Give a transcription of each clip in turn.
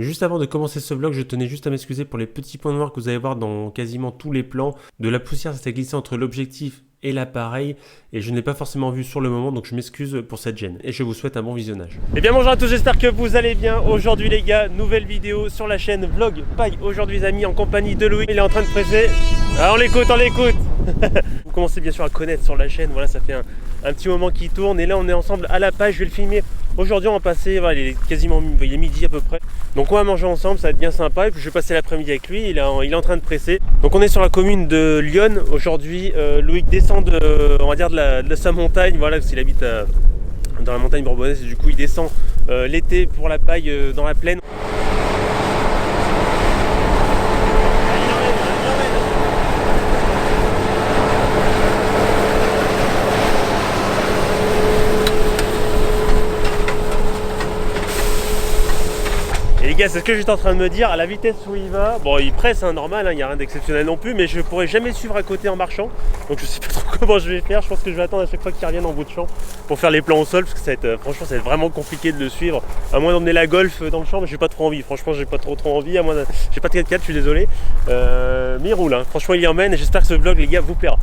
Juste avant de commencer ce vlog, je tenais juste à m'excuser pour les petits points noirs que vous allez voir dans quasiment tous les plans. De la poussière, ça s'est glissé entre l'objectif et l'appareil et je ne l'ai pas forcément vu sur le moment, donc je m'excuse pour cette gêne et je vous souhaite un bon visionnage. Eh bien bonjour à tous, j'espère que vous allez bien. Aujourd'hui les gars, nouvelle vidéo sur la chaîne Vlog Paille. Aujourd'hui les amis, en compagnie de Louis, il est en train de presser. Ah, on l'écoute. Vous commencez bien sûr à connaître sur la chaîne, voilà, ça fait un petit moment qu'il tourne et là on est ensemble à la paille. Je vais le filmer aujourd'hui, on va passer, voilà, il est midi à peu près, donc on va manger ensemble, ça va être bien sympa. Et puis je vais passer l'après-midi avec lui, il est en train de presser. Donc on est sur la commune de Lyon aujourd'hui. Loïc descend on va dire de sa montagne, voilà, parce qu'il habite dans la montagne bourbonnaise et du coup il descend l'été pour la paille dans la plaine. C'est ce que j'étais en train de me dire, à la vitesse où il va, bon il presse hein, normal, il n'y a rien d'exceptionnel non plus, mais je pourrais jamais suivre à côté en marchant, donc je sais pas trop comment je vais faire. Je pense que je vais attendre à chaque fois qu'il revienne en bout de champ pour faire les plans au sol, parce que ça va être, franchement ça va être vraiment compliqué de le suivre, à moins d'emmener la Golf dans le champ, mais j'ai pas trop envie, franchement j'ai pas trop envie, à moins j'ai pas de 4x4, je suis désolé, mais il roule, hein. Franchement il y emmène et j'espère que ce vlog les gars vous plaira.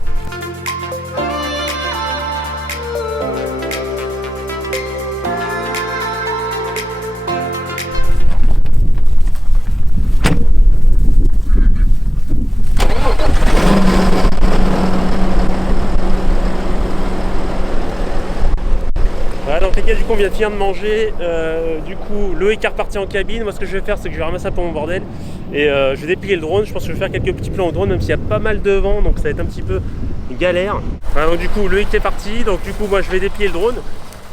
Voilà, donc les gars, du coup on vient de finir de manger, du coup Loïc est reparti en cabine. Moi ce que je vais faire c'est que je vais ramasser un peu mon bordel et je vais déplier le drone. Je pense que je vais faire quelques petits plans au drone même s'il y a pas mal de vent, donc ça va être un petit peu galère. Voilà, donc du coup Loïc est parti, donc du coup moi je vais déplier le drone,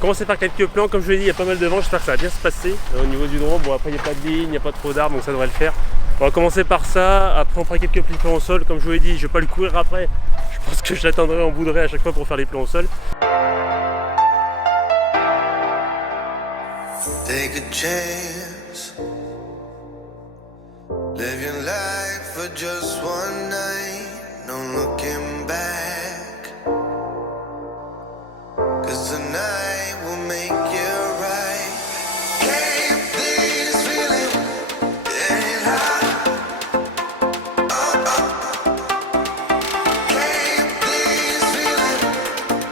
commencer par quelques plans. Comme je vous l'ai dit, il y a pas mal de vent, j'espère que ça va bien se passer au niveau du drone. Bon après il n'y a pas de ligne, il n'y a pas trop d'arbres, donc ça devrait le faire. On va commencer par ça, après on fera quelques petits plans au sol. Comme je vous l'ai dit, je vais pas le courir après, je pense que je l'attendrai en boudrerai à chaque fois pour faire les plans au sol. Take a chance, live your life for just one night, no looking back, 'cause tonight will make you right. Keep this feeling, getting high. Oh, oh. Keep this feeling,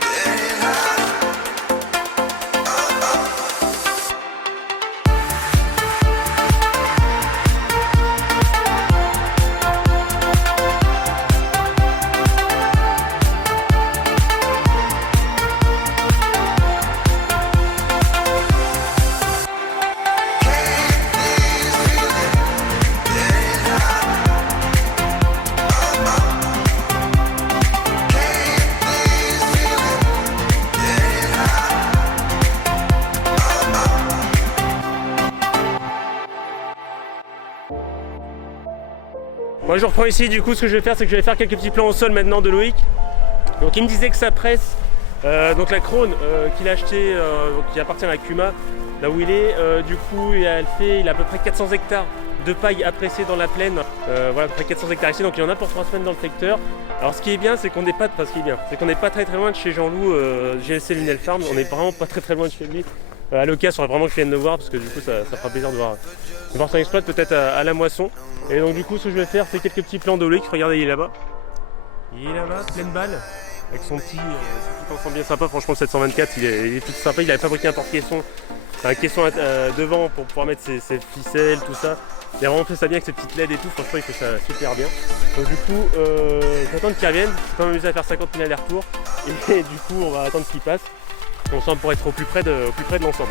getting high. Oh, oh. Moi je reprends ici, du coup ce que je vais faire c'est que je vais faire quelques petits plans au sol maintenant de Loïc. Donc il me disait que sa presse, donc la Krone qu'il a acheté, qui appartient à Kuma, là où il est, du coup il a à peu près 400 hectares de paille à presser dans la plaine, voilà à peu près 400 hectares ici, donc il y en a pour 3 semaines dans le secteur. Alors ce qui est bien c'est qu'on n'est pas, très loin de chez Jean-Loup, GLC Lunel Farm, on est vraiment pas très loin de chez lui. À l'occasion, il faudrait vraiment que je vienne le voir parce que du coup ça fera plaisir de voir son exploit peut-être à la moisson. Et donc du coup ce que je vais faire c'est quelques petits plans de Loïc. Regardez, il est là-bas. Il est là-bas, pleine balle, avec son petit ensemble bien sympa. Franchement le 724 il est tout sympa. Il avait fabriqué un porte-caisson, un caisson devant pour pouvoir mettre ses ficelles, tout ça. Il a vraiment fait ça bien avec ses petites LED et tout, franchement il fait ça super bien. Donc du coup j'attends qu'il revienne, je peux m'amuser à faire 50 000 allers-retours. Et du coup on va attendre qu'il passe. Ensemble pour être au plus près de l'ensemble.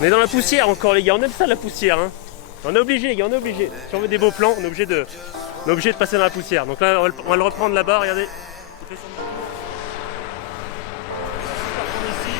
On est dans la poussière encore les gars, on aime ça la poussière hein. On est obligé les gars, on est obligé. Si on veut des beaux plans, on est obligé de passer dans la poussière. Donc là on va le reprendre là-bas, regardez. Il fait son tour. Ici.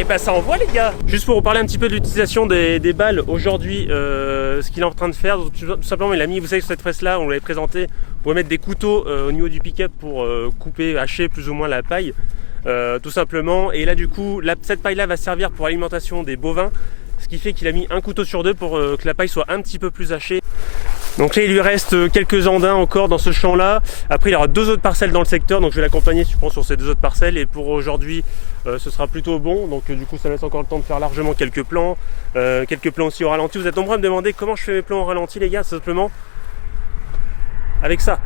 Et bah ça envoie les gars. Juste pour vous parler un petit peu de l'utilisation des balles aujourd'hui, ce qu'il est en train de faire, tout simplement il a mis, vous savez sur cette presse là, on l'avait présenté, vous pouvez mettre des couteaux au niveau du pick-up pour couper, hacher plus ou moins la paille, tout simplement. Et là du coup, cette paille là va servir pour l'alimentation des bovins, ce qui fait qu'il a mis un couteau sur deux pour que la paille soit un petit peu plus hachée. Donc là il lui reste quelques andins encore dans ce champ là. Après il y aura 2 autres parcelles dans le secteur, donc je vais l'accompagner je pense sur ces 2 autres parcelles. Et pour aujourd'hui ce sera plutôt bon, donc du coup ça laisse encore le temps de faire largement quelques plans aussi au ralenti. Vous êtes nombreux à me demander comment je fais mes plans au ralenti les gars, simplement avec ça.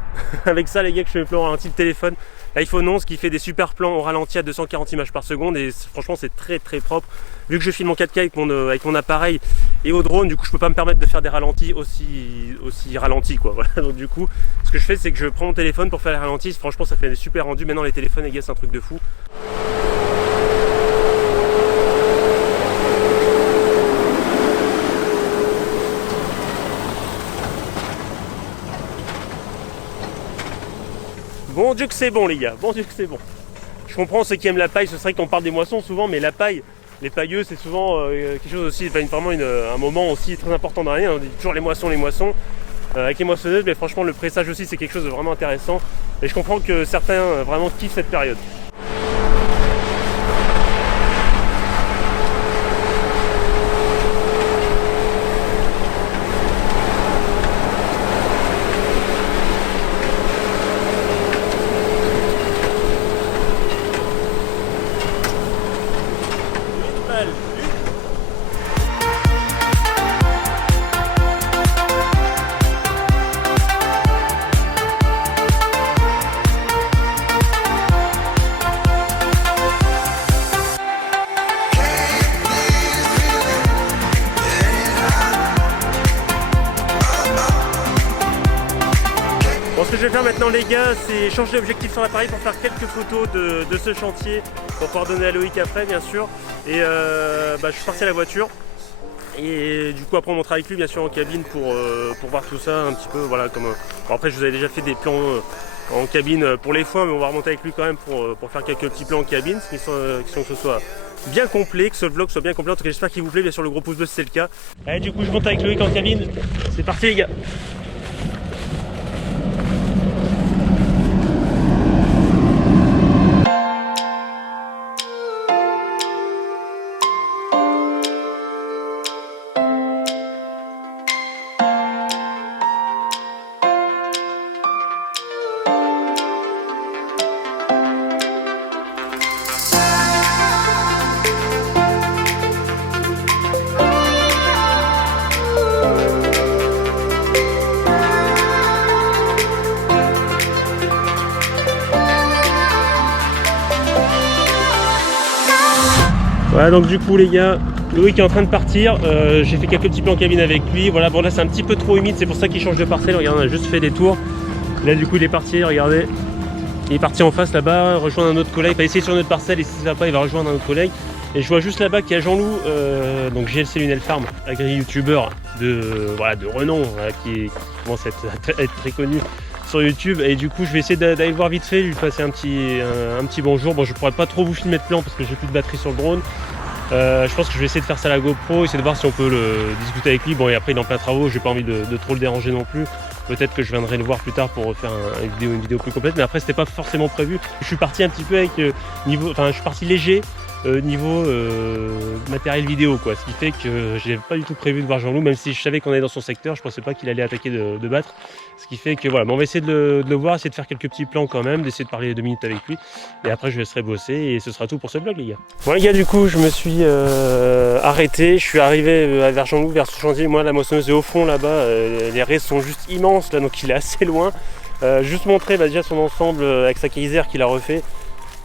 Avec ça les gars que je fais mes plans au ralenti, le téléphone, l'iPhone 11 qui fait des super plans au ralenti à 240 images par seconde et franchement c'est très propre. Vu que je filme en 4K avec mon appareil et au drone, du coup je peux pas me permettre de faire des ralentis aussi ralentis quoi. Voilà. Donc du coup ce que je fais c'est que je prends mon téléphone pour faire les ralentis. Franchement ça fait des super rendus. Maintenant les téléphones les gars c'est un truc de fou. Bon Dieu que c'est bon les gars, bon Dieu que c'est bon. Je comprends ceux qui aiment la paille, ce serait qu'on parle des moissons souvent, mais la paille, les pailleux c'est souvent quelque chose aussi, vraiment un moment aussi très important dans l'année. On dit toujours les moissons avec les moissonneuses, mais franchement le pressage aussi c'est quelque chose de vraiment intéressant. Et je comprends que certains vraiment kiffent cette période. Bon, ce que je vais faire maintenant les gars, c'est changer l'objectif sur l'appareil pour faire quelques photos de ce chantier pour pouvoir donner à Loïc après bien sûr. Et je suis parti à la voiture et du coup après on montera avec lui bien sûr en cabine pour voir tout ça un petit peu. Voilà, comme bon, après je vous avais déjà fait des plans en cabine pour les foins, mais on va remonter avec lui quand même pour faire quelques petits plans en cabine, qui sont que ce soit bien complet, que ce vlog soit bien complet. En tout cas j'espère qu'il vous plaît, bien sûr le gros pouce bleu si c'est le cas. Allez du coup je monte avec Loïc en cabine, c'est parti les gars. Voilà donc du coup les gars, Loïc est en train de partir, j'ai fait quelques petits plans en cabine avec lui, voilà, bon là c'est un petit peu trop humide, c'est pour ça qu'il change de parcelle, regardez on a juste fait des tours, là du coup il est parti, regardez, il est parti en face là-bas, rejoindre un autre collègue, il va essayer sur notre parcelle et si ça va pas il va rejoindre un autre collègue, et je vois juste là-bas qu'il y a Jean-Loup, donc GLC Lunel Farm, agri-youtubeur de renom, qui commence à être très connu sur YouTube, et du coup je vais essayer d'aller le voir vite fait, lui passer un petit bonjour. Bon je pourrais pas trop vous filmer de plan parce que j'ai plus de batterie sur le drone. Je pense que je vais essayer de faire ça à la GoPro, essayer de voir si on peut discuter avec lui. Bon et après il est en plein travaux, j'ai pas envie de trop le déranger non plus. Peut-être que je viendrai le voir plus tard pour faire une vidéo plus complète, mais après c'était pas forcément prévu. Je suis parti un petit peu avec je suis parti léger niveau matériel vidéo quoi, ce qui fait que j'ai pas du tout prévu de voir Jean-Loup, même si je savais qu'on allait dans son secteur, je pensais pas qu'il allait attaquer de battre, ce qui fait que voilà, mais on va essayer de le voir, essayer de faire quelques petits plans quand même, d'essayer de parler 2 minutes avec lui, et après je laisserai bosser et ce sera tout pour ce vlog les gars. Bon les gars du coup je me suis arrêté, je suis arrivé vers Jean-Loup, vers ce chantier, moi la moissonneuse est au fond là-bas, les raies sont juste immenses là, donc il est assez loin, juste montrer déjà son ensemble avec sa Kaiser qu'il a refait.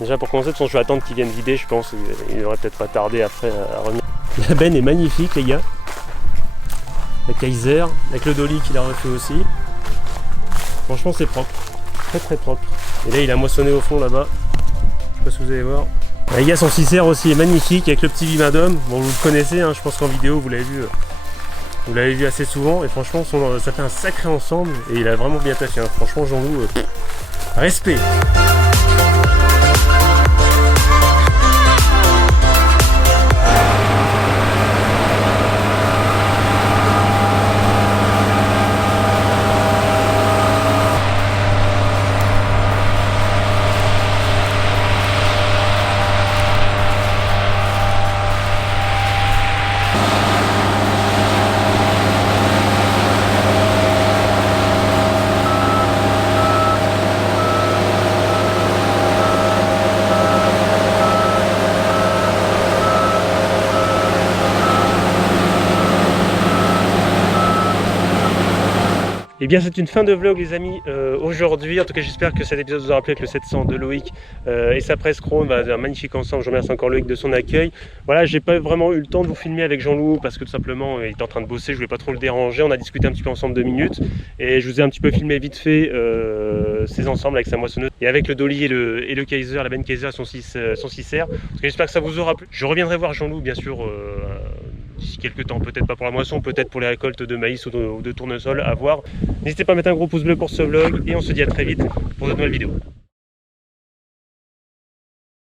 Déjà pour commencer, de toute façon, je vais attendre qu'il vienne vider, je pense, il devrait peut-être pas tarder après à revenir. La benne est magnifique les gars. La Kaiser, avec le dolly qu'il a refait aussi. Franchement c'est propre, très propre. Et là il a moissonné au fond là-bas, je sais pas si vous allez voir. Les gars son 6R aussi est magnifique avec le petit Vimadom, bon vous le connaissez, hein, je pense qu'en vidéo vous l'avez vu assez souvent et franchement ça fait un sacré ensemble et il a vraiment bien taffé, hein. Franchement Jean-Loup, respect. bien c'est une fin de vlog les amis aujourd'hui. En tout cas j'espère que cet épisode vous aura plu avec le 700 de Loïc et sa presse Krone. Voilà, un magnifique ensemble. Je remercie encore Loïc de son accueil. Voilà, j'ai pas vraiment eu le temps de vous filmer avec Jean-Loup parce que tout simplement il était en train de bosser, je voulais pas trop le déranger. On a discuté un petit peu ensemble 2 minutes et je vous ai un petit peu filmé vite fait ses ensembles avec sa moissonneuse et avec le dolly et le Kaiser, la Ben Kaiser et son 6R. J'espère que ça vous aura plu. Je reviendrai voir Jean-Loup bien sûr d'ici quelques temps, peut-être pas pour la moisson, peut-être pour les récoltes de maïs ou de tournesol, à voir. N'hésitez pas à mettre un gros pouce bleu pour ce vlog et on se dit à très vite pour de nouvelles vidéos.